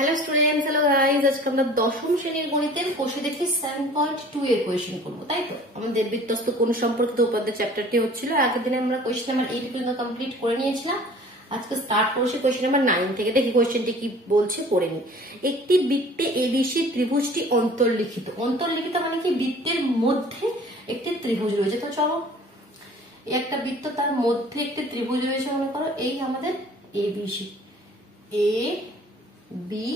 Hello students, hello guys. আজকে আমরা দশম শ্রেণীর গণিতের কোষে দেখি 7.2 এর কোয়েশ্চেন করবো, তাই তো? আমাদের বৃত্তস্থ কোণ সম্পর্কিত উপাদ্য চ্যাপ্টারটি হচ্ছিল। আগের দিনে আমরা কোয়েশ্চেন নাম্বার 8 পর্যন্ত কমপ্লিট করে নিয়েছিলাম। আজকে স্টার্ট করেছি কোয়েশ্চেন নাম্বার 9 থেকে। দেখি কোয়েশ্চেনটি কি বলছে, পড়ে নি। একটি বৃত্তে এবিসি ত্রিভুজটি অন্তর্লিখিত। অন্তর্লিখিত মানে কি? বৃত্তের মধ্যে একটি ত্রিভুজ রয়েছে। তো চলো, একটা বৃত্ত, তার মধ্যে একটি ত্রিভুজ রয়েছে। মনে করো এই আমাদের এবিসি, এ বি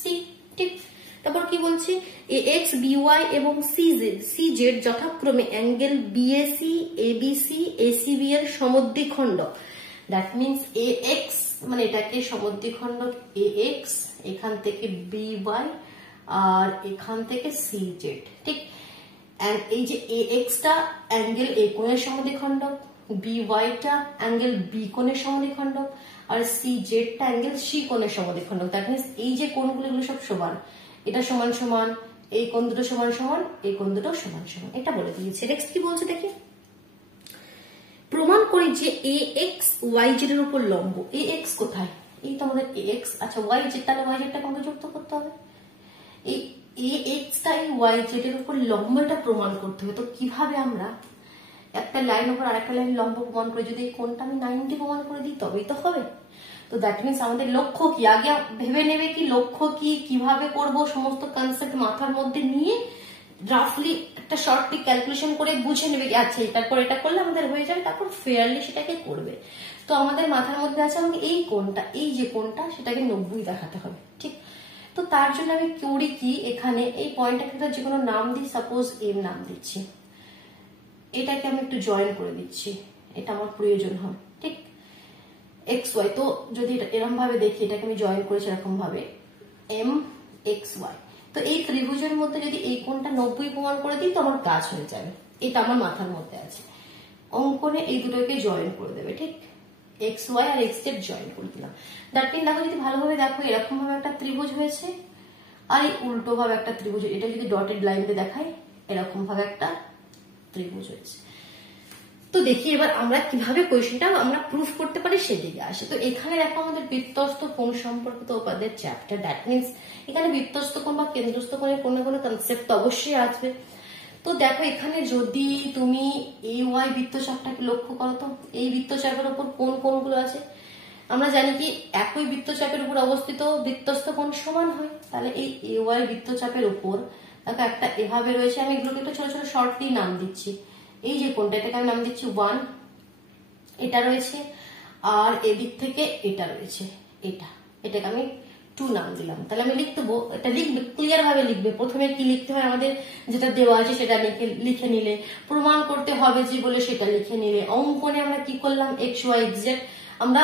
সি, ঠিক। তারপর কি বলছে? এ এক্স বি ওয়াই এবং সি জেড যথাক্রমে অ্যাঙ্গেল বিএসি এবিসি এসিবি এর সমদ্বিখণ্ড। দ্যাট মিনস এ এক্স মানে এটাকে সমদ্বিখণ্ড এ এক্স, এখান থেকে বি ওয়াই আর এখান থেকে সি জেড, ঠিক। এই যে এ এক্স টা অ্যাঙ্গেল এ কোণের সমদ্বিখণ্ড, বি ওয়াই টা অ্যাঙ্গেল বি কোণের সমদ্বিখণ্ড, আর সি জেড টা অ্যাঙ্গেল সি কোণের সমদ্বিখণ্ড। দ্যাট মিনস এই যে কোণগুলো এগুলো সব সমান, এটা সমান সমান, এই কোণ দুটো সমান সমান, এই কোণ দুটো সমান সমান, এটা বলে দিয়েছে। নেক্সট কি বলছে দেখি। প্রমাণ করি যে এ এক্স ওয়াই জেড এর উপর লম্ব। এ এক্স কোথায়? এই তো আমাদের এ এক্স। আচ্ছা, ওয়াই জেড, তাহলে ওয়াই জেডটা কোনকে যুক্ত করতে হবে? এই এ এক্স টা ওয়াই জেড এর উপর লম্ব, এটা প্রমাণ করতে হবে। তো কিভাবে? আমরা একটা লাইন উপর আরেকটা লাইন লম্ব প্রমাণ করে যদি এই কোণটা আমি 90 প্রমাণ করে দিই তবেই তো হবে। তো দ্যাট মিনস আমাদের লক্ষ্য কি? আগে ভেবে নেবে কি লক্ষ্য কি, কিভাবে করব, সমস্ত কনসেপ্ট মাথার মধ্যে নিয়ে রাফলি একটা শর্টলি ক্যালকুলেশন করে বুঝে নেবে কি আচ্ছা এটার পর এটা করলে আমাদের হয়ে যাবে, তারপর ফেয়ারলি সেটাকে করবে। তো আমাদের মাথার মধ্যে আছে আমাকে এই কোণটা, এই যে কোণটা সেটাকে 90 দেখাতে হবে, ঠিক। তো তার জন্য আমি করি কি, এখানে এই পয়েন্টটাকে যে কোনো নাম দিই, সাপোজ এম নাম দিচ্ছি, এটাকে আমি একটু জয়েন করে দিচ্ছি, এটা আমার প্রয়োজন হয়, ঠিক। এক্স ওয়াই, তো যদি এরকম ভাবে দেখি, এটাকে আমি জয়েন করেছি এরকম ভাবে এম এক্স ওয়াই। তো এই ত্রিভুজের মধ্যে যদি এই কোণটা 90 প্রমাণ করে দিই তো আমার কাজ হয়ে যাবে। এটা আমার মাথার মধ্যে আছে। অঙ্কনে এই দুটোকে জয়েন করে দেবে, ঠিক। এক্স ওয়াই আর এক্স জেড জয়েন করে দিলাম। দ্যাট মিন দেখো, যদি ভালোভাবে দেখো এরকম ভাবে একটা ত্রিভুজ হয়েছে, আর এই উল্টো ভাবে একটা ত্রিভুজ, এটা যদি ডটেড লাইনে দেখাই এরকম ভাবে একটা ত্রিভুজ হয়েছে। তো দেখি এবার আমরা কিভাবে কোয়েশ্চেনটা আমরা প্রুফ করতে পারি সেদিকে আসে। তো এখানে দেখো আমাদের বৃত্তস্থ কোণ সম্পর্কিত উপাদ্যের চ্যাপ্টার। দ্যাট মিনস এখানে বৃত্তস্থ কোণ বা কেন্দ্রস্থ কোণের কোনো না কোনো কনসেপ্ট অবশ্যই আসবে। তো দেখো এখানে যদি তুমি এই ওয়াই বৃত্তচাপটাকে লক্ষ্য করো, তো এই বৃত্তচাপের উপর কোন কোণগুলো আছে? আমরা জানি কি একই বৃত্তচাপের উপর অবস্থিত বৃত্তস্থ কোণ সমান হয়। তাহলে এই এ ওয়াই বৃত্তচাপের উপর দেখো একটা এভাবে রয়েছে, আমি এগুলোকে একটু ছোট ছোট শর্টলি নাম দিচ্ছি। এই যে কোণটা, এটাকে আমি নাম দিচ্ছি 1, এটা রয়েছে, আর এদিক থেকে এটা রয়েছে, এটাকে আমি 2 নাম দিলাম। তাহলে আমি লিখতে দেবো, এটা লিখবে, ক্লিয়ার ভাবে লিখবে। প্রথমে কি লিখতে হয় আমাদের, যেটা দেওয়া আছে সেটা লিখে নিলে, প্রমাণ করতে হবে যে বলে সেটা লিখে নিলে, অঙ্কনে আমরা কি করলাম এক্স ওয়াই এক্স আমরা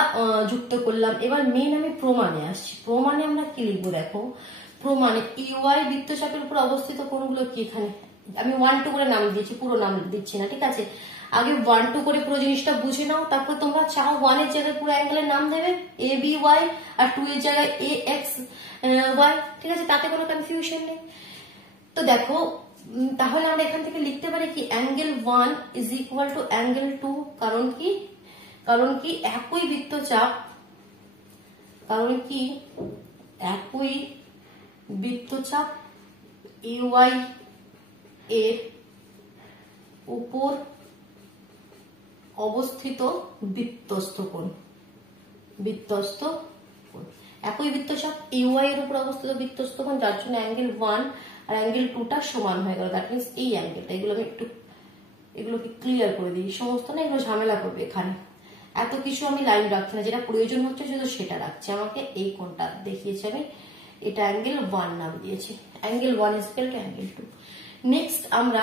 যুক্ত করলাম। এবার মেন আমি প্রমাণে আসছি। প্রমাণে আমরা কি লিখবো দেখো, প্রমাণে ইউআই বৃত্তচাপের উপর অবস্থিত কোণগুলো কি, এখানে আমি 1-2 করে নাম দিয়েছি, পুরো নাম দিচ্ছি না, ঠিক আছে। আগে 1-2 করে পুরো জিনিসটা বুঝে নাও, তারপর তোমরা চাও 1 এর জায়গায় পুরো অ্যাঙ্গেলের নাম দেবে এ বি ওয়াই, আর 2 এর জায়গায় এ এক্স ওয়াই, ঠিক আছে, তাতে কোনো কনফিউশন নেই। তো দেখো তাহলে আমরা এখান থেকে লিখতে পারি কি angle 1 is equal to angle 2। কারণ কি একই বৃত্তচাপ, একই বৃত্তচাপ এ ওয়াই এর উপর অবস্থিত বৃত্তস্থ কোণ, একই বৃত্তচাপ এ ওয়াই এর উপর অবস্থিত বৃত্তস্থ কোণ, যার জন্য অ্যাঙ্গেল 1 আর অ্যাঙ্গেল 2টা সমান হয়ে গেল। দ্যাট মিনস এই অ্যাঙ্গেলটা, এগুলোকে ক্লিয়ার করে দিই, সমস্ত না এগুলো ঝামেলা করবে। এখানে এত কিছু আমি লাইন রাখছি না, যেটা প্রয়োজন হচ্ছে শুধু সেটা রাখছি। আমাকে এই কোণটা দেখিয়েছি আমি, এটা অ্যাঙ্গেল 1 নাম দিয়েছি, angle 1 is equal to angle 2। Next আমরা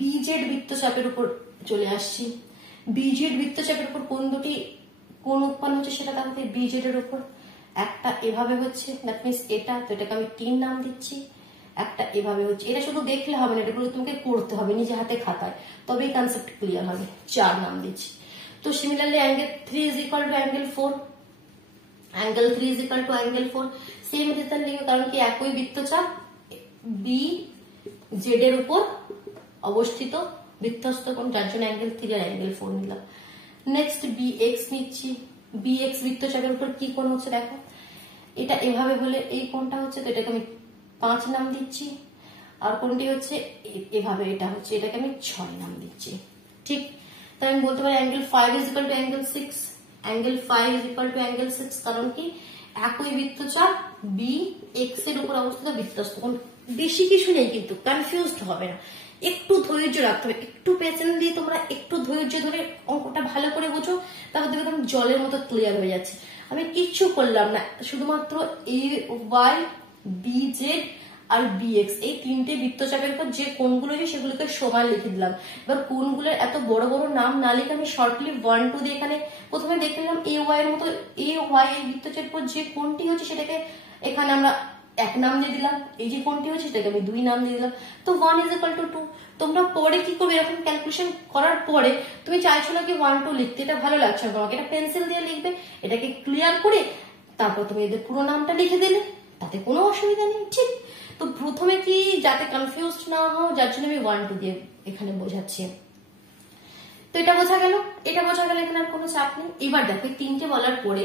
বিজেড বৃত্তচাপের উপর চলে আসছি। বিজেড বৃত্তচাপের উপর কোন দুটি কোণ উৎপন্ন হচ্ছে সেটা তাহলে বিজেড এর উপর একটা এভাবে হচ্ছে, দ্যাট মিনস এটা, তো এটাকে আমি 3 নাম দিচ্ছি। একটা এভাবে হচ্ছে, এটা শুধু দেখলে হবে না, এটাগুলো তোমাকে করতে হবে নিজে হাতে খাতায়, তবেই কনসেপ্ট ক্লিয়ার হবে। 4 নাম দিচ্ছি। তো similarly angle 3 is equal to angle 4, angle 3 is equal to angle 4। Same result লিখো, কারণ কি একই বৃত্তচাপ বি জেড এর উপর অবস্থিত বৃত্তস্থ কোণ, যার জন্য অ্যাঙ্গেল 3 আর অ্যাঙ্গেল 4 নিলাম। নেক্সট বি এক্স নিচ্ছি। বি এক্স বৃত্তচাপের উপর কি কোণ হচ্ছে দেখো, এটা এভাবে হলে এই কোণটা হচ্ছে, তো এটাকে আমি 5 নাম দিচ্ছি, আর কোণটি হচ্ছে এভাবে, এটা হচ্ছে, এটাকে আমি 6 নাম দিচ্ছি। ঠিক, তো আমি বলতে পারি angle 5 is equal to angle 6, angle 5 is equal to angle 6। কারণ কি, একই বৃত্তচাপ বি এক্স এর উপর অবস্থিত বৃত্তস্থ কোণ। বেশি কিছু নেই, কিন্তু কনফিউজড হবে না, একটু ধৈর্য রাখতে হবে, একটু পেশেন্স দিয়ে তোমরা একটু ধৈর্য ধরে অঙ্কটা ভালো করে বোঝো, তারপর দেখবে তুমি জলের মতো ক্লিয়ার হয়ে যাচ্ছে। আমি কিচ্ছু করলাম না, শুধুমাত্র A Y B Z R bx এই তিনটে বৃত্তচাপের উপর যে কোণগুলো আছে সেগুলোকে সমান লিখে দিলাম। এবার কোণগুলোর এত বড় বড় নাম না লিখে আমি শর্টলি 1 2 দিয়ে এখানে প্রথমে দেখে নিলাম এ ওয়াই এর মতো, এ ওয়াই এই বৃত্তচাপের উপর যে কোণটি হচ্ছে সেটাকে এখানে আমরা 1 নাম দিয়ে দিলাম, এই যে কোণটি হচ্ছে সেটাকে আমি 2 নাম দিয়ে দিলাম। তো 1 ইজ ইকুয়াল টু 2। তোমরা পরে কি করবে, এরকম ক্যালকুলেশন করার পরে তুমি চাইছো না কি 1 2 লিখতে, এটা ভালো লাগছে না তোমাকে, এটা পেন্সিল দিয়ে লিখবে, এটাকে ক্লিয়ার করে তারপর তুমি এদের পুরো নামটা লিখে দিলে, তাতে কোনো অসুবিধা নেই। ঠিক, তো প্রথমে কি যাতে কনফিউজ না হও যার জন্য আমি 1 2 দিয়ে এখানে বোঝাচ্ছি। তো এটা বোঝা গেল, এটা বোঝা গেল, এখানে আর কোনো চাপ নেই। এবার দেখো তিনটে বলার পরে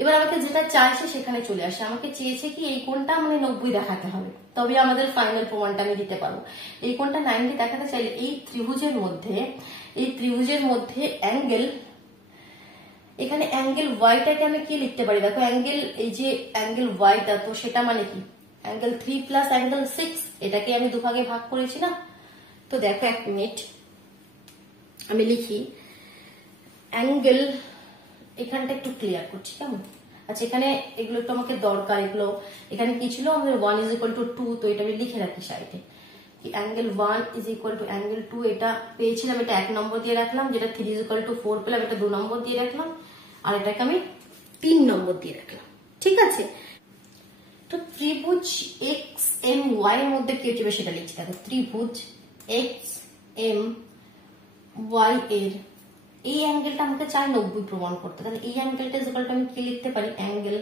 এবার আমাকে যেটা চাইছে সেখানে চলে আসে। আমাকে চেয়েছে কি এই কোণটা মানে 90 দেখাতে হবে, তবে আমাদের ফাইনাল প্রমাণটা আমি দিতে পারবো। এই কোণটা 90 দেখাতে চাইলে এই ত্রিভুজের মধ্যে অ্যাঙ্গেল, এখানে অ্যাঙ্গেল ওয়াইটাকে আমি কি লিখতে পারি, দেখো অ্যাঙ্গেল, এই যে অ্যাঙ্গেল ওয়াইটা, তো সেটা মানে কি অ্যাঙ্গেল 3 প্লাস অ্যাঙ্গেল 6, এটাকে আমি দুভাগে ভাগ করেছি না। তো দেখো 1 মিনিট আমি লিখি অ্যাঙ্গেল, এখানটা একটু ক্লিয়ার করছি কেমন। আচ্ছা, এখানে এগুলো একটু আমাকে দরকার, এগুলো এখানে কি ছিল আমাদের 1 ইজ ইকুয়াল টু 2, তো এটা আমি লিখে রাখি সাইডে কি angle 1 is equal to angle 2, এটা পেয়েছিলাম, এটা 1 নম্বর দিয়ে রাখলাম, যেটা 3 ইজ ইকুয়াল টু 4 পেলাম, এটা 2 নম্বর দিয়ে রাখলাম, আর এটাকে আমি 3 নম্বর দিয়ে রাখলাম। ঠিক আছে, তো ত্রিভুজ এক্স এম ওয়াই এর মধ্যে কি হচ্ছে সেটা লিখছি। দেখো ত্রিভুজ এক্স এম ওয়াই এর এই অ্যাঙ্গেলটা আমাকে চাই 90 প্রমাণ করতে, তাহলে এই অ্যাঙ্গেলটা ইজ ইকুয়াল টু আমি কি লিখতে পারি, অ্যাঙ্গেল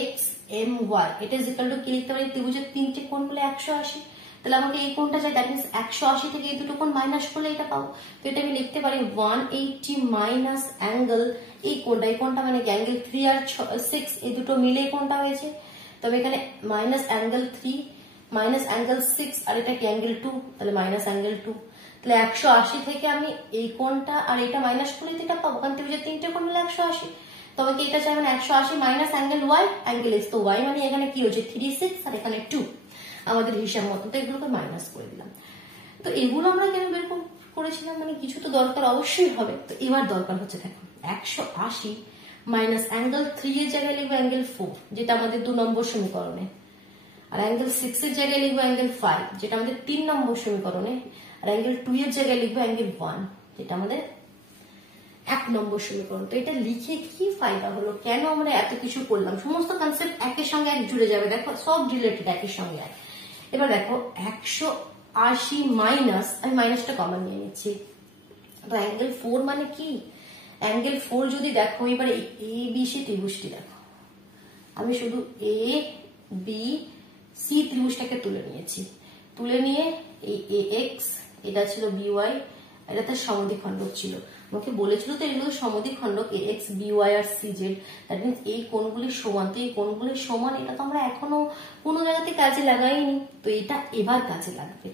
এক্স এম ওয়াই, এটা ইজ ইকুয়াল টু কি লিখতে পারি, ত্রিভুজের তিনটে কোণ বলে 180, তাহলে আমাকে এই কোণটা চাই, দ্যাট মিন্স 180 থেকে এই দুটো কোণ মাইনাস করলে এটা পাবো। তো এটা আমি লিখতে পারি 180 মাইনাস অ্যাঙ্গেল, এই কোণটা মানে কি অ্যাঙ্গেল 3 আর 6 এই দুটো মিলে কোণটা হয়েছে, তবে এখানে মাইনাস অ্যাঙ্গেল 3 মাইনাস অ্যাঙ্গেল 6 আর এটা কি অ্যাঙ্গেল 2, তাহলে মাইনাস অ্যাঙ্গেল 2। তাহলে 180 থেকে আমি এই কোণটা আর এটা মাইনাস করলে এটা পাবো, কারণ ত্রিভুজের তিনটে কোণ মিলে 180, তবে কি এটা চাই মানে 180 minus angle Y angle X, তো ওয়াই মানে এখানে কি হচ্ছে 3 6 আর এখানে 2 আমাদের হিসাব মতো, তো এগুলোকে মাইনাস করে দিলাম। তো এগুলো আমরা কেন বের করেছিলাম, মানে কিছু তো দরকার অবশ্যই হবে। তো এবার দরকার হচ্ছে দেখো 180 মাইনাস অ্যাঙ্গেল 3 এর জায়গায় লিখবো অ্যাঙ্গেল 4, যেটা আমাদের 2 নম্বর সমীকরণে, আর অ্যাঙ্গেল 6 এর জায়গায় লিখবো অ্যাঙ্গেল 5, যেটা আমাদের 3 নম্বর সমীকরণে, আর অ্যাঙ্গেল 2 এর জায়গায় লিখবো অ্যাঙ্গেল 1, যেটা আমাদের 1 নম্বর সমীকরণ। তো এটা লিখে কি ফায়দা হলো, কেন আমরা এত কিছু করলাম, সমস্ত কনসেপ্ট একের সঙ্গে এক জুড়ে যাবে, দেখো সব রিলেটেড একের সঙ্গে এক। এবার দেখো 180 মাইনাস, আমি মাইনাসটা কমন নিয়ে নিচ্ছি, তো অ্যাঙ্গেল 4 মানে কি, অ্যাঙ্গেল 4 যদি দেখো এবার এ বি সি ত্রিভুজটি দেখো, আমি শুধু এ বি সি ত্রিভুজটাকে তুলে নিয়েছি, তুলে নিয়ে এই এ এক্স এটা ছিল বি ওয়াই, এটাতে সমদ্বিখণ্ডক ছিল, আমাকে বলেছিল তো এগুলো সমদ্বিখণ্ডক এ এক্স বি ওয়াই আর সি জেড, দ্যাট মিনস এই কোণগুলি সমান, তো এই কোণগুলি সমান, এটা তো আমরা এখনো কোনো জায়গাতে কাজে লাগাইনি, তো এটা এবার কাজে লাগবে।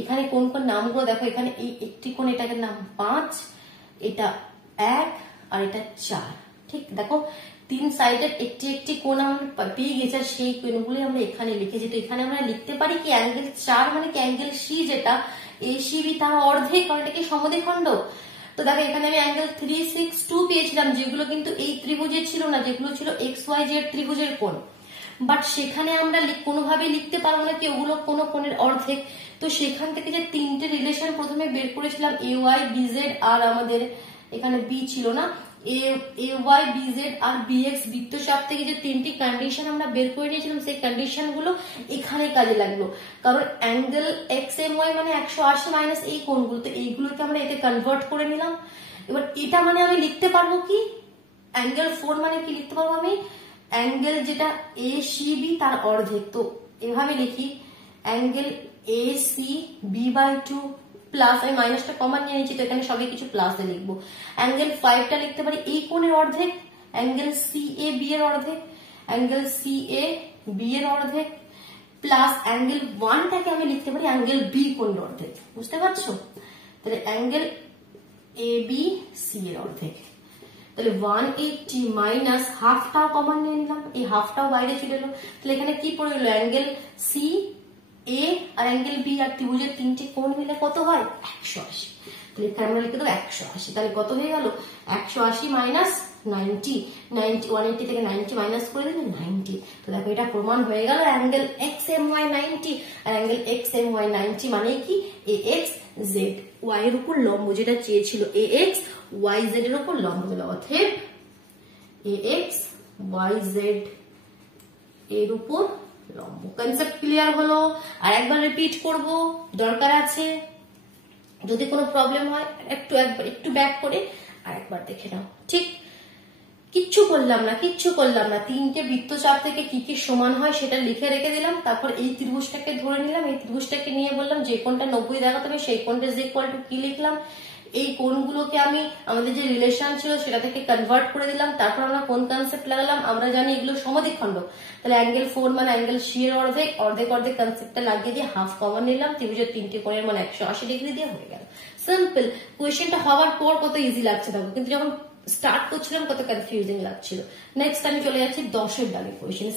এখানে কোন কোন নামগুলো দেখো, এখানে এই একটি কোণ, এটাকে নাম 5, এটা 1 আর এটা 4, ঠিক দেখো 3 সাইডের একটি একটি কোণ আমরা পেয়ে গেছি, আর সেই কোণগুলি আমরা এখানে লিখেছি। তো এখানে আমরা লিখতে পারি কি অ্যাঙ্গেল 4 মানে কি অ্যাঙ্গেল সি, যেটা এ সি বি তার অর্ধেক, কারণ এটা কি সমদ্বিখণ্ডক। তো দেখো এখানে আমি অ্যাঙ্গেল 3 6 2 পেয়েছিলাম, যেগুলো কিন্তু এই ত্রিভুজের ছিল না, যেগুলো ছিল এক্স ওয়াই জেড ত্রিভুজের কোণ, বাট সেখানে আমরা কোনোভাবেই লিখতে পারবো না কি ওগুলো কোনো কোণের অর্ধেক। তো সেখান থেকে যে তিনটে রিলেশন প্রথমে বের করেছিলাম এ ওয়াই বি জেড, আর আমাদের এখানে বি ছিল না, A Y B Z R B x বৃত্তচাপ থেকে যে তিনটি কন্ডিশন আমরা বের করে নিয়েছিলাম, সেই কন্ডিশন গুলো এখানে কাজে লাগলো, কারণ অ্যাঙ্গেল এক্স এম ওয়াই মানে 180 মাইনাস এই কোণগুলো, তো এইগুলোকে আমরা এতে কনভার্ট করে নিলাম। এবার এটা মানে আমি লিখতে পারবো কি অ্যাঙ্গেল 4 মানে কি লিখতে পারবো আমি, অ্যাঙ্গেল যেটা এ সি বি তার অর্ধেক, তো এভাবে লিখি angle A C B by 2 plus, আমি মাইনাসটা কমন নিয়ে নিয়েছি, তো এখানে সবই কিছু প্লাসে লিখবো। অ্যাঙ্গেল 5টা লিখতে পারি এই কোণের অর্ধেক, অ্যাঙ্গেল সি এ বি এর অর্ধেক, অ্যাঙ্গেল সি এ বি এর অর্ধেক প্লাস অ্যাঙ্গেল 1টাকে আমি লিখতে পারি অ্যাঙ্গেল বি কোণের অর্ধেক, বুঝতে পারছো? তাহলে অ্যাঙ্গেল এ বি সি এর অর্ধেক, তাহলে 180 মাইনাস হাফটাও কমন নিয়ে নিলাম, এই হাফটাও বাইরে চলে এলো, তাহলে এখানে কি পড়ে গেল অ্যাঙ্গেল সি এ আর অ্যাঙ্গেল বি আর ত্রিভুজের 3টে কোণ মিলে কত হয় 180, তাহলে এখানে আমরা লিখে দেবো 180, তাহলে কত হয়ে গেল 180 মাইনাস 90, 180 থেকে 90 মাইনাস করে দিলে 90, তো দেখো এটা প্রমাণ হয়ে গেল অ্যাঙ্গেল এক্স এম ওয়াই 90, আর অ্যাঙ্গেল এক্স এম ওয়াই 90 মানে কি এ এক্স জেড ওয়াই এর উপর লম্ব, যেটা চেয়েছিল এ এক্স ওয়াই জেড এর উপর লম্ব হলো, অতএব এ এক্স ওয়াই জেড এর উপর লম্ব। কনসেপ্ট ক্লিয়ার হলো? আর একবার রিপিট করব, দরকার আছে, যদি কোনো প্রবলেম হয় একটু ব্যাক করে আরেকবার দেখে নাও। ঠিক, কিচ্ছু করলাম না, 3টে বৃত্তচাপ থেকে কি কি সমান হয় সেটা লিখে রেখে দিলাম, তারপর এই ত্রিভুজটাকে ধরে নিলাম, এই ত্রিভুজটাকে নিয়ে বললাম যে কোণটা 90 দেখাতে হবে সেই কোণটা ইজ ইকুয়াল টু কি লিখলাম, এই কোণগুলোকে আমি আমাদের যে রিলেশন ছিল সেটা থেকে কনভার্ট করে দিলাম, তারপর আমরা কোন কনসেপ্ট লাগালাম, আমরা জানি এগুলো সমদ্বিখণ্ড, তাহলে অ্যাঙ্গেল 4 মানে অ্যাঙ্গেল সি এর অর্ধেক, অর্ধেক কনসেপ্টটা লাগিয়ে দিয়ে হাফ কমন নিলাম, ত্রিভুজের 3টে কোণের মান 180 ডিগ্রি দিয়ে হয়ে গেল। সিম্পল। কোয়েশ্চেনটা হওয়ার পর কত ইজি লাগছে দেখো, কিন্তু যখন স্টার্ট করছিলাম কত কনফিউজিং লাগছিল। নেক্সট আমি চলে যাচ্ছি 10এর দাগের কোয়েশ্চেন,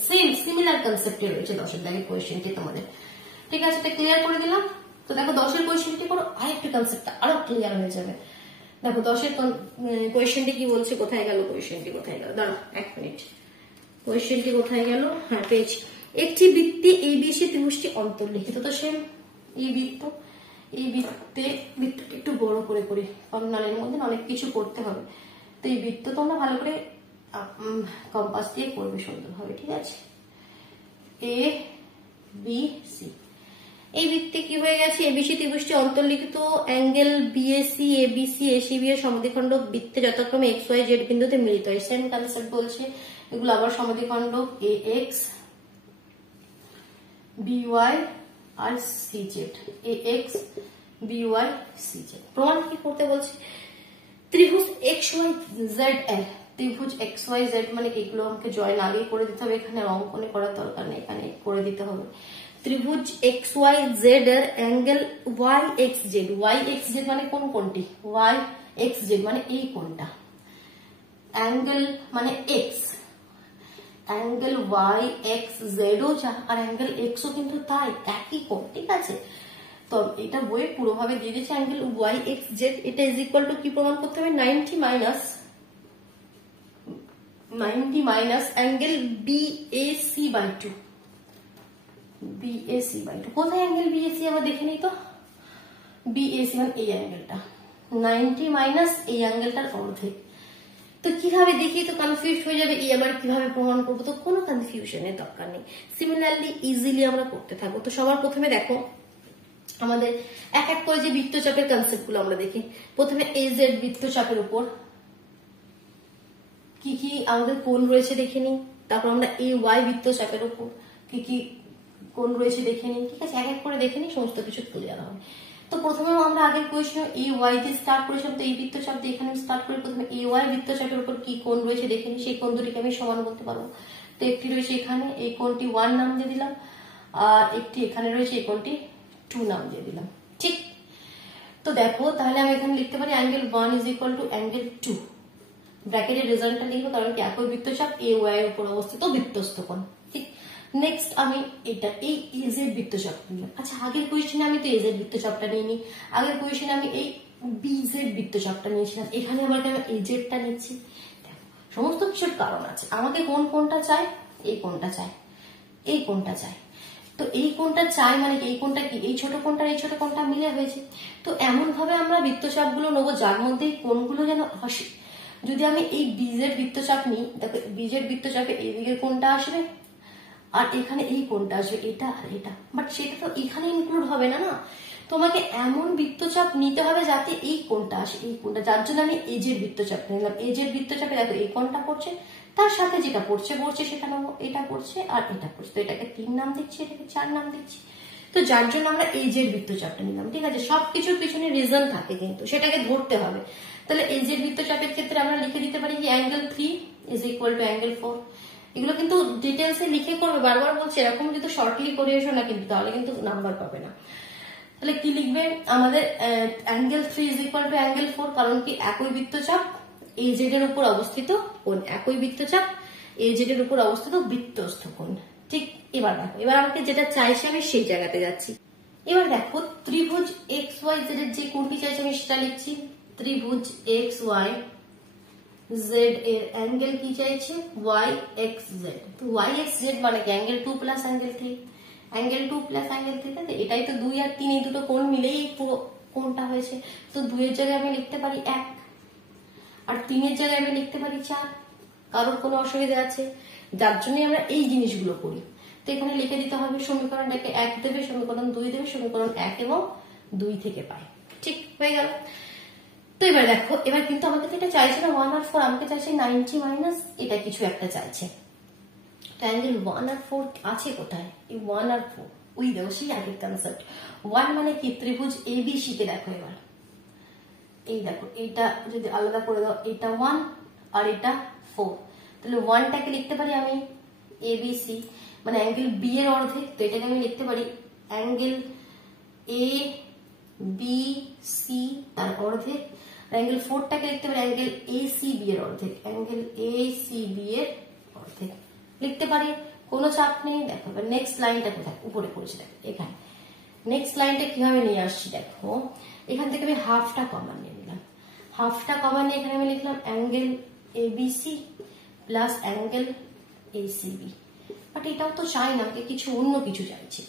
সিমিলার কনসেপ্টে রয়েছে 10এর দাগের কোয়েশ্চেনটি তোমাদের, ঠিক আছে? এটা ক্লিয়ার করে দিলাম। তো দেখো 10এর কোয়েশ্চেনটি করো, আরেকটু কনসেপ্টটা আরো ক্লিয়ার হয়ে যাবে। দেখো 10এর কোয়েশ্চেনটি কি বলছে, কোথায় গেল কোয়েশ্চেনটি, কোথায় গেল, দাঁড়াও 1 মিনিট, কোয়েশ্চেনটি কোথায় গেল, হ্যাঁ পেয়েছি। একটি বৃত্তে এবিসি ত্রিভুজটি অন্তর্লিখিত, তো সেম এই বৃত্তটা একটু বড় করে করি, কারণ নালের মধ্যে অনেক কিছু করতে হবে, তো এই বৃত্ত তোমরা ভালো করে কম্পাস দিয়ে করবে সুন্দরভাবে, ঠিক আছে? এ বি সি, এই বৃত্তে কি হয়ে গেছে, এবিসি ত্রিভুজটি অন্তর্লিখিত, অ্যাঙ্গেল বিএসি এবিসি এসিবি এর সমদ্বিখণ্ড বৃত্তে যথাক্রমে এক্স ওয়াই জেড বিন্দুতে মিলিত হয়, সেম কনসেপ্ট বলছে, এগুলো আবার সমদ্বিখণ্ড এ এক্স বিওয়াই আর C Z, A X B Y C Z. প্রমাণ কি করতে বলছে, ত্রিভুজ এক্স ওয়াই জেড এর, ত্রিভুজ এক্স ওয়াই জেড মানে এগুলো আমাকে জয়েন আগেই করে দিতে হবে, এখানে অঙ্কনে করার দরকার নেই, এখানে করে দিতে হবে। ত্রিভুজ এক্স ওয়াই জেড এর অ্যাঙ্গেল ওয়াই এক্স জেড মানে কোন কোণটি, ওয়াই এক্স জেড মানে এই কোণটা, অ্যাঙ্গেল মানে X, angle Y X Z ও যা আর অ্যাঙ্গেল এক্স ও কিন্তু তাই, একই কোণ, ঠিক আছে? তো এটা বইয়ে পুরোভাবে দিয়ে দিচ্ছে অ্যাঙ্গেল ওয়াই এক্স জেড, এটা ইজ ইকুয়াল টু কি প্রমাণ করতে হবে, 90 মাইনাস অ্যাঙ্গেল বিএসি বাই 2, কোথায় অ্যাঙ্গেল বিএসি আবার দেখে নিই তো, বিএসি মানে এই অ্যাঙ্গেলটা, 90 মাইনাস এই অ্যাঙ্গেলটার অর্ধেক, তো কিভাবে দেখি, তো কনফিউজ হয়ে যাবে, এই আবার কিভাবে প্রমাণ করবো, তো কোনো কনফিউশনের দরকার নেই, সিমিলারলি ইজিলি আমরা করতে থাকবো। তো সবার প্রথমে দেখো আমাদের এক এক করে যে বৃত্তচাপের কনসেপ্ট গুলো আমরা দেখি, প্রথমে এই জেড বৃত্তচাপের উপর কি কি আমাদের কোণ রয়েছে দেখে নিই, তারপর আমরা এই ওয়াই বৃত্তচাপের উপর কি কি কোণ রয়েছে দেখে নিই, ঠিক আছে? এক এক করে দেখে নিই, সমস্ত কিছু ক্লিয়ার হবে। তো প্রথমে আমরা আগের কোয়েশ্চেন এই ওয়াই দিয়ে স্টার্ট করেছিলাম, তো এই বৃত্তচাপ দিয়ে এখানে স্টার্ট করে প্রথমে এই ওয়াই বৃত্তচাপের উপর কি কোণ রয়েছে দেখে নিই, সেই কোণ দুটিকে আমি সমান করতে পারবো। তো একটি রয়েছে এখানে, এই কোণটি 1 নাম দিয়ে দিলাম, আর একটি এখানে রয়েছে, এই কোণটি 2 নাম দিয়ে দিলাম, ঠিক? তো দেখো তাহলে আমি এখানে লিখতে পারি angle 1 is equal to angle 2, ব্র্যাকেটের রেজাল্টটা লিখবো, কারণ কি একই বৃত্তচাপ এ ওয়াই এর উপর অবস্থিত বৃত্তস্থ কোণ, ঠিক? নেক্সট আমি এটা এই এজেড বৃত্তচাপ নিলাম। আচ্ছা আগের কোয়েশ্চেনে আমি তো এজেড বৃত্তচাপটা নিইনি, আগের কোয়েশ্চেনে আমি এই বিজেড বৃত্তচাপটা নিয়েছিলাম, এখানে আবার আমি এজেডটা নিচ্ছি, সমস্ত কিছুর কারণ আছে। আমাকে কোন কোণটা চাই, এই কোণটা চাই, এই কোণটা চাই, তো এই কোণটা চাই মানে এই কোণটা কি, এই ছোট কোণটা এই ছোট কোণটা মিলে হয়েছে। তো এমন ভাবে আমরা বৃত্তচাপ গুলো নেবো যার মধ্যে কোণগুলো যেন আসে। যদি আমি এই বিজেড বৃত্তচাপ নিই, দেখো বিজেড বৃত্তচাপে এই দিকের কোণটা আসবে আর এখানে এই কোণটা আসবে, এটা আর এটা, বাট সেটা তো এখানে ইনক্লুড হবে না, না? তোমাকে এমন বৃত্তচাপ নিতে হবে যাতে এই কোণটা আসে, এই কোণটা, যার জন্য আমি এজেড বৃত্তচাপ নিলাম। এজেড বৃত্তচাপে দেখো এই কোণটা পড়ছে, তার সাথে যেটা পড়ছে সেটা নেবো, এটা পড়ছে আর এটা পড়ছে, তো এটাকে 3 নাম দিচ্ছি, এটাকে 4 নাম দিচ্ছি। তো যার জন্য আমরা এজেড বৃত্তচাপটা নিলাম, ঠিক আছে? সবকিছুর পিছনে রিজন থাকে, কিন্তু সেটাকে ধরতে হবে। তাহলে এজেড বৃত্তচাপের ক্ষেত্রে আমরা লিখে দিতে পারি কি angle 3 is equal to angle 4, এগুলো কিন্তু ডিটেলসে লিখে করবে, বারবার বলছে এরকম যদি শর্টলি করে এসো না কিন্তু, তাহলে কিন্তু নাম্বার পাবে না। তাহলে কি লিখবে আমাদের angle 3 is equal to angle 4, কারণ কি একই বৃত্তচাপ AZ এর উপর অবস্থিত কোণ, একই বৃত্তচাপ AZ এর উপর অবস্থিত বৃত্তস্থ কোণ। ঠিক, এবার দেখো, এবার আমাকে যেটা চাইছে আমি সেই জায়গাতে যাচ্ছি। এবার দেখো ত্রিভুজ XYZ এর যে কোণটি চাইছে আমি সেটা লিখছি। ত্রিভুজ XYZ এর অ্যাঙ্গেল কি চাইছে? YXZ। তো YXZ মানে কি angle 2 plus angle 3, angle 2 plus angle 3, তাই এটাই তো 2 আর 3 এই দুটো কোণ মিলেই পুরো কোণটা হয়েছে। তো 2 এর জায়গায় আমি লিখতে পারি 1, আর 3 এর জায়গায় আমি লিখতে পারি 4। কারোর কোনো অসুবিধা আছে? যার জন্য আমরা এই জিনিসগুলো করি। তো এখানে লিখে দিতে হবে সমীকরণটাকে 1 দেবে, সমীকরণ 2 দেবে, সমীকরণ 1 এবং 2 থেকে পাই। ঠিক হয়ে গেল। তো এবার দেখো, এবার কিন্তু আমাকে তো এটা চাইছে না 1 আর 4, আমাকে চাইছে 90 মাইনাস এটা কিছু একটা চাইছে। তো অ্যাঙ্গেল 1 আর 4 আছে কোথায়? এই 1 আর 4 ওই দেখো সেই আগের কনসেপ্ট। 1 মানে কি? ত্রিভুজ ABC তে দেখো এবার এই দেখো, এইটা যদি আলাদা করে দাও, এটা 1 আর এটা 4, তাহলে 1টাকে লিখতে পারি আমি ABC মানে অ্যাঙ্গেল B এর অর্ধেক। তো এটাকে আমি লিখতে পারি অ্যাঙ্গেল ABC তার অর্ধেক। অ্যাঙ্গেল 4টাকে লিখতে পারি অ্যাঙ্গেল ACB এর অর্ধেক, অ্যাঙ্গেল ACB এর অর্ধেক লিখতে পারি, কোনো চাপ নেই। দেখো এবার নেক্সট লাইনটা কোথায়? উপরে পড়েছে, দেখো এখানে। নেক্সট লাইনটা কিভাবে নিয়ে আসছি দেখো, এখান থেকে আমি হাফটা কমন নিয়ে নিলাম। হাফটা কমন নিয়ে এখানে আমি লিখলাম angle ABC plus angle ACB। But এটাও তো চাই না, আমাকে কিছু অন্য কিছু চাইছে।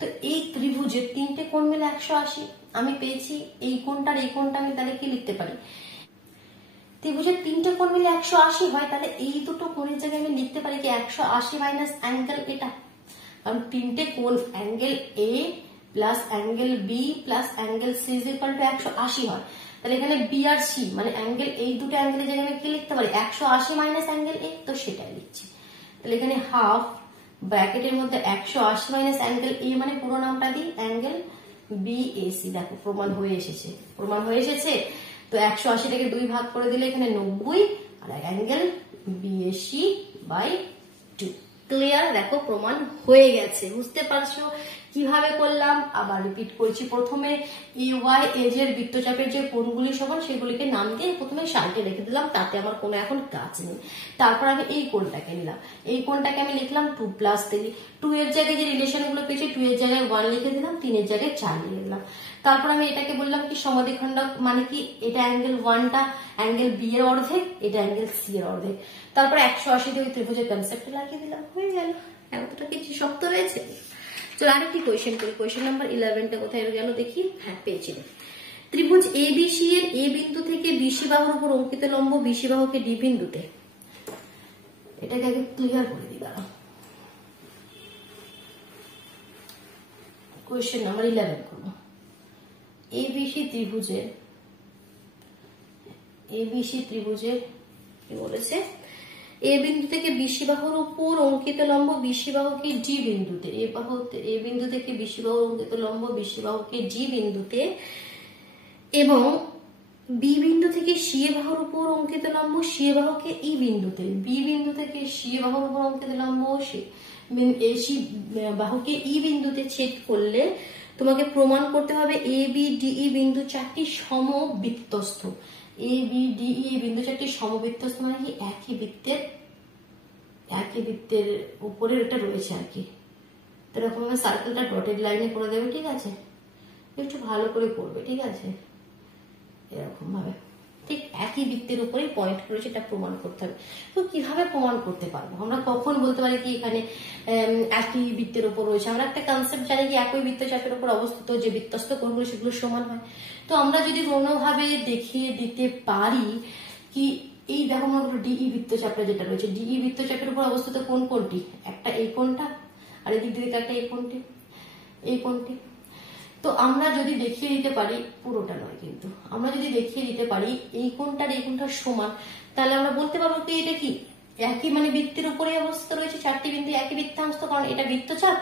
তো এই ত্রিভুজের 3টে কোণ মিলে 180 আমি পেয়েছি। এই কোণটার এই কোণটা আমি তাহলে কি লিখতে পারি? ত্রিভুজের 3টে কোণ মিলে 180 হয়, তাহলে এই দুটো কোণের জায়গায় আমি লিখতে পারি কি 180 মাইনাস অ্যাঙ্গেল এটা, কারণ 3টে কোণ angle A plus angle B plus angle C is equal two 180 হয়। তাহলে এখানে B আর C মানে অ্যাঙ্গেল, এই দুটো অ্যাঙ্গেলের জায়গায় আমি কি লিখতে পারি? 180 মাইনাস অ্যাঙ্গেল A, তো সেটাই লিখছি। তাহলে এখানে হাফ ব্র্যাকেটের মধ্যে 180 মাইনাস অ্যাঙ্গেল A মানে পুরো নামটা দিই অ্যাঙ্গেল BAC। দেখো প্রমাণ হয়ে এসেছে, প্রমাণ হয়ে এসেছে। তো 180 থেকে 2 ভাগ করে দিলে এখানে 90 আর অ্যাঙ্গেল BAC বাই 2। ক্লিয়ার? দেখো প্রমাণ হয়ে গেছে। বুঝতে পারছো কিভাবে করলাম? আবার রিপিট করছি, প্রথমে AYAZ এর বৃত্তচাপের যে কোণগুলি সমান সেগুলিকে নাম দিয়ে প্রথমে সাইডে রেখে দিলাম, তাতে আমার কোনো এখন কাজ নেই। তারপর আমি এই কোণটাকে নিলাম, এই কোণটাকে আমি লিখলাম 2 প্লাস 3। 2 এর জায়গায় যে রিলেশন গুলো পেয়েছি 2 এর জায়গায় 1 লিখে দিলাম, 3 এর জায়গায় 4 লিখে দিলাম। তারপর আমি এটাকে বললাম কি সমাদ্বিখণ্ডক, মানে কি এটা অ্যাঙ্গেল 1টা অ্যাঙ্গেল B এর অর্ধেক, এটা অ্যাঙ্গেল C এর অর্ধেক। তারপর 180 দিয়ে ত্রিভুজের কনসেপ্ট লাগিয়ে দিলাম, হয়ে গেল। এতটা কিছু শক্ত রয়েছে। চলো আরেকটি কোয়েশ্চেন করি। কোয়েশ্চেন নাম্বার 11টা কোথায় গেল দেখি। হ্যাঁ পেয়েছি। ত্রিভুজ ABC এর A বিন্দু থেকে BC বাহুর উপর অঙ্কিত লম্ব BC বাহুকে D বিন্দুতে, এটাকে আগে ক্লিয়ার করে দিই দাঁড়াও। কোয়েশ্চেন নাম্বার 11 করবো। ABC ত্রিভুজের কি বলেছে? A বিন্দু থেকে BC বাহুর উপর অঙ্কিত লম্ব BC বাহুকে D বিন্দুতে, A বিন্দু থেকে BC বাহুর অঙ্কিত লম্ব BC বাহুকে D বিন্দুতে, এবং B বিন্দু থেকে C বাহুর উপর অঙ্কিত লম্ব C বাহুকে E বিন্দুতে, B বিন্দু থেকে C বাহুর উপর অঙ্কিত লম্ব C বাহুকে E বিন্দুতে ছেদ করলে তোমাকে প্রমাণ করতে হবে ABDE বিন্দু 4টি সমবৃত্তস্থ। ABDE বিন্দু 4টি সমবৃত্তস্থ মানে কি একই বৃত্তের উপরে এটা রয়েছে আর কি। তো এরকম ভাবে সার্কেলটা ডটেড লাইনে করে দেবে, ঠিক আছে? একটু ভালো করে করবে, ঠিক আছে? এরকম ভাবে ঠিক একই বৃত্তের উপরেই পয়েন্ট করেছে, এটা প্রমাণ করতে হবে। তো কিভাবে প্রমাণ করতে পারবো আমরা? কখন বলতে পারি কি এখানে একই বৃত্তের উপর রয়েছে? আমরা একটা কনসেপ্ট জানি কি একই বৃত্তচাপের উপর অবস্থিত যে বৃত্তস্থ কোণগুলো সেগুলো সমান হয়। তো আমরা যদি কোনোভাবে দেখিয়ে দিতে পারি কি এই দেখো মনে করো DE বৃত্তচাপটা যেটা রয়েছে, DE বৃত্তচাপের উপর অবস্থিত কোণ কোনটি? একটা এই কোণটা, আর এদিক থেকে একটা এই কোণটি। তো আমরা যদি দেখিয়ে দিতে পারি, পুরোটা নয় কিন্তু, আমরা যদি দেখিয়ে দিতে পারি এই কোণটার এই কোণটার সমান, তাহলে আমরা বলতে পারবো কি এটা কি একই মানে বৃত্তের উপরে অবস্থিত রয়েছে, 4টি বিন্দু একই বৃত্তাংশ, কারণ এটা বৃত্তচাপ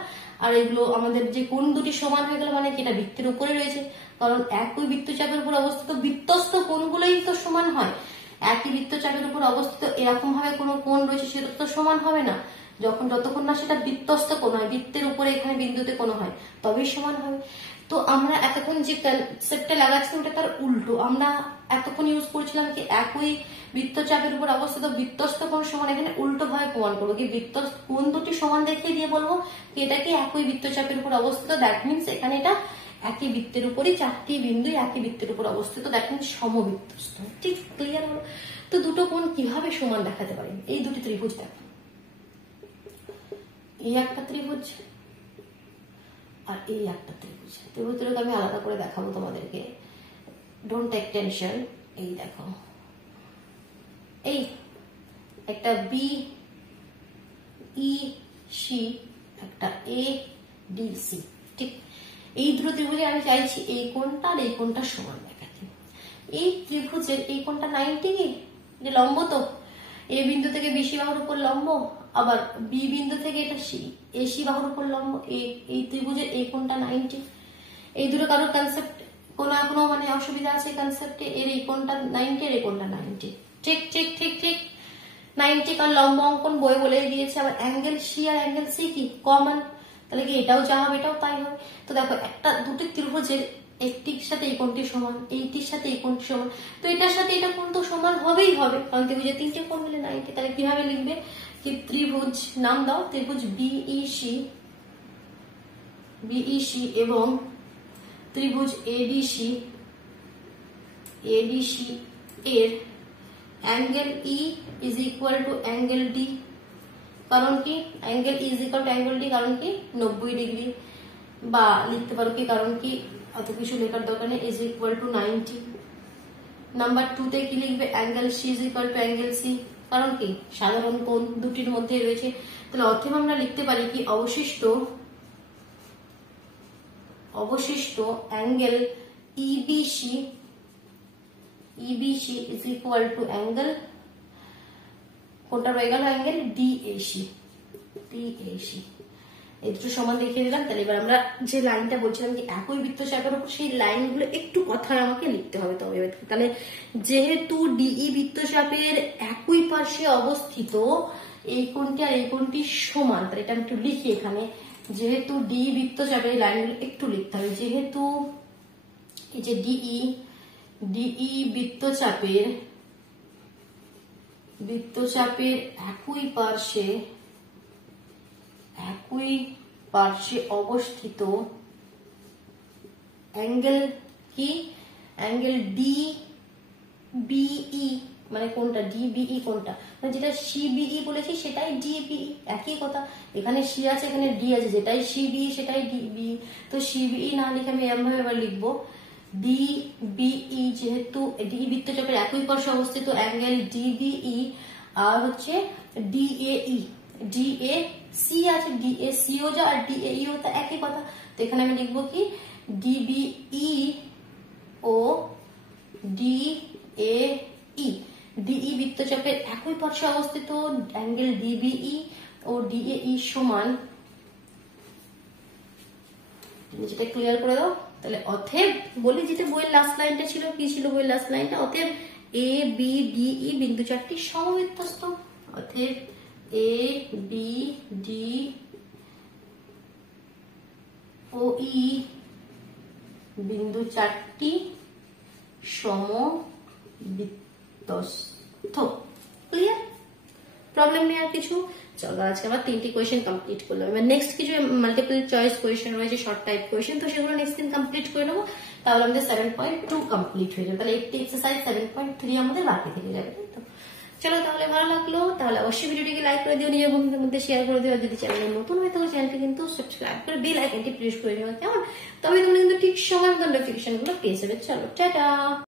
আর এগুলো আমাদের যে কোণ দুটি সমান হয়ে গেল মানে কি এটা বৃত্তের উপরে রয়েছে, কারণ একই বৃত্তচাপের উপর অবস্থিত বৃত্তস্থ কোণগুলোই তো সমান হয়। একই বৃত্তচাপের উপর অবস্থিত এরকম ভাবে কোনো কোণ রয়েছে সেটা তো সমান হবে না। যতক্ষণ না সেটা বৃত্তস্থ কোণ হয়, বৃত্তের উপরে এখানে বিন্দুতে কোণ হয়, তবেই সমান হবে। তো আমরা এতক্ষণ যে কনসেপ্টটা লাগাচ্ছিলাম ওটা তার উল্টো। আমরা এতক্ষণ ইউজ করেছিলাম কি একই বৃত্তচাপের উপর অবস্থিত বৃত্তস্থ কোণ সমান, এখানে উল্টো ভাবে প্রমাণ করবো কি বৃত্তস্থ কোণ দুটি সমান দেখিয়ে দিয়ে বলবো কি এটা কি একই বৃত্তচাপের উপর অবস্থিত, দ্যাট মিনস এখানে এটা একই বৃত্তের উপরই চারটি বিন্দু একই বৃত্তের উপর অবস্থিত, দ্যাট মিনস সমবৃত্তস্থ। ঠিক ক্লিয়ার হলো? তো দুটো কোণ কিভাবে সমান দেখাতে পারি? এই দুটি ত্রিভুজ দেখো, এই একটা ত্রিভুজ আর এই একটা ত্রিভুজ। ত্রিভুজগুলোকে আমি আলাদা করে দেখাবো তোমাদেরকে, ডোন্ট টেক টেনশন। এই দেখো, এই একটা বি ই সি, একটা এ ডি সি। ঠিক, এই দুটো ত্রিভুজে আমি চাইছি এই কোণটা আর এই কোণটা সমান দেখাতে। এই ত্রিভুজের এই কোণটা 90 যে লম্ব, তো এ বিন্দু থেকে বিসি বাহুর উপর লম্ব, আবার বি বিন্দু থেকে এটা এসি বাহুর উপর লম্ব। এই ত্রিভুজের এই কোণটা 90। এই দুটো কারোর কনসেপ্ট কোনো মানে অসুবিধা আছে কনসেপ্টে? এর এই কোণটা 90 এর এই কোণটা 90। ঠিক ঠিক ঠিক ঠিক 90, কারণ লম্ব অঙ্কন বই বলে দিয়েছে। আবার অ্যাঙ্গেল সি আর অ্যাঙ্গেল সি কি কমন, তাহলে কি এটাও যা হবে এটাও তাই হবে। তো দেখো একটা দুটি ত্রিভুজের একটির সাথে এই কোণটি সমান, এইটির সাথে এই কোণটি সমান, তো এটার সাথে এটা কোণ তো সমান হবেই হবে, কারণ ত্রিভুজের তিনটে কোণ মিলে 90। তাহলে কিভাবে লিখবে কি ত্রিভুজ, নাম দাও ত্রিভুজ বিইসি এবং ত্রিভুজ এডিসি এর angle E is equal to angle D. কারণ কি angle E is equal to angle D, কারণ কি 90 ডিগ্রি। বা লিখতে পারো কি কারণ কি অত কিছু লেখার দরকার নেই, ইজ ইকুয়াল টু 90। নাম্বার 2 তে কি লিখবে angle C is equal to angle C, কারণ কি সাধারণ কোণ দুটির মধ্যে রয়েছে। তাহলে অতএব আমরা লিখতে পারি কি অবশিষ্ট angle EBC is equal to angle কোনটা রয়ে গেল অ্যাঙ্গেল ডিএসি। এই দুটো সমান দেখিয়ে দিলাম। তাহলে এবার আমরা যে লাইনটা বলছিলাম যে একই বৃত্তচাপের উপর, সেই লাইনগুলো একটু কথায় আমাকে লিখতে হবে। তবে তাহলে যেহেতু ডিই বৃত্তচাপের একই পাশে অবস্থিত, এই কোণটি আর এই কোণটি সমান, তাহলে এটা আমি একটু লিখি এখানে। যেহেতু ডি বৃত্তচাপের লাইনগুলো একটু লিখতে হবে। যেহেতু এই যে ডিই বৃত্তচাপের একই পার্শ্বে অবস্থিত অ্যাঙ্গেল কি অ্যাঙ্গেল ডিবিই, মানে কোনটা ডিবিই কোনটা, মানে যেটা সিবিই বলেছি সেটাই ডিবিই, একই কথা। এখানে সি আছে এখানে ডি আছে, যেটাই সিবিই সেটাই ডিবিই। তো সিবিই না লিখে আমি এমন ভাবে এবার লিখবো ডিবিই, যেহেতু ডি বৃত্তচাপের একই পার্শ্বে অবস্থিত অ্যাঙ্গেল ডিবিই, আর হচ্ছে ডিএসি আছে, ডিএসিও যা আর ডিএইও তা একই কথা। তো এখানে আমি লিখবো কি ডিবিই ও ডিএই, ডিই বৃত্তচাপের একই পার্শ্বে অবস্থিত অ্যাঙ্গেল ডিবিই ও ডিএই সমান, যেটা ক্লিয়ার করে দাও। তাহলে অতএব বলি যেটা বইয়ের লাস্ট লাইনটা ছিল, কি ছিল বইয়ের লাস্ট লাইনটা, অতএব এ বি ডিই বিন্দু চারটি সমবৃত্তস্থ। অতএব এ বি ডি ও ই বিন্দু চারটি সমবৃত্তস্থ। ক্লিয়ার? প্রবলেম নেই আর কিছু? চলো আজকে আমরা 3টি কোয়েশ্চেন কমপ্লিট করলাম। এবার নেক্সট কিছু মাল্টিপল চয়েস কোয়েশ্চেন রয়েছে, শর্ট টাইপ কোয়েশ্চেন, তো সেগুলো নেক্সট দিন কমপ্লিট করে নেবো। তাহলে আমাদের 7.2 কমপ্লিট হয়ে যাবে। তাহলে একটি এক্সারসাইজ 7.3 আমাদের বাকি থেকে যাবে। তো চলো, তাহলে ভালো লাগলো তাহলে অবশ্যই ভিডিওটিকে লাইক করে দিও, নিজের বন্ধুদের মধ্যে শেয়ার করে দিও। যদি চ্যানেলে নতুন হয় তাহলে চ্যানেলটি কিন্তু সাবস্ক্রাইব করে বেল আইকনটি প্রেস করে দিও, কেমন? তবে তুমি কিন্তু ঠিক সময় মতো নোটিফিকেশন গুলো পেয়ে যাবে। চলো টাটা।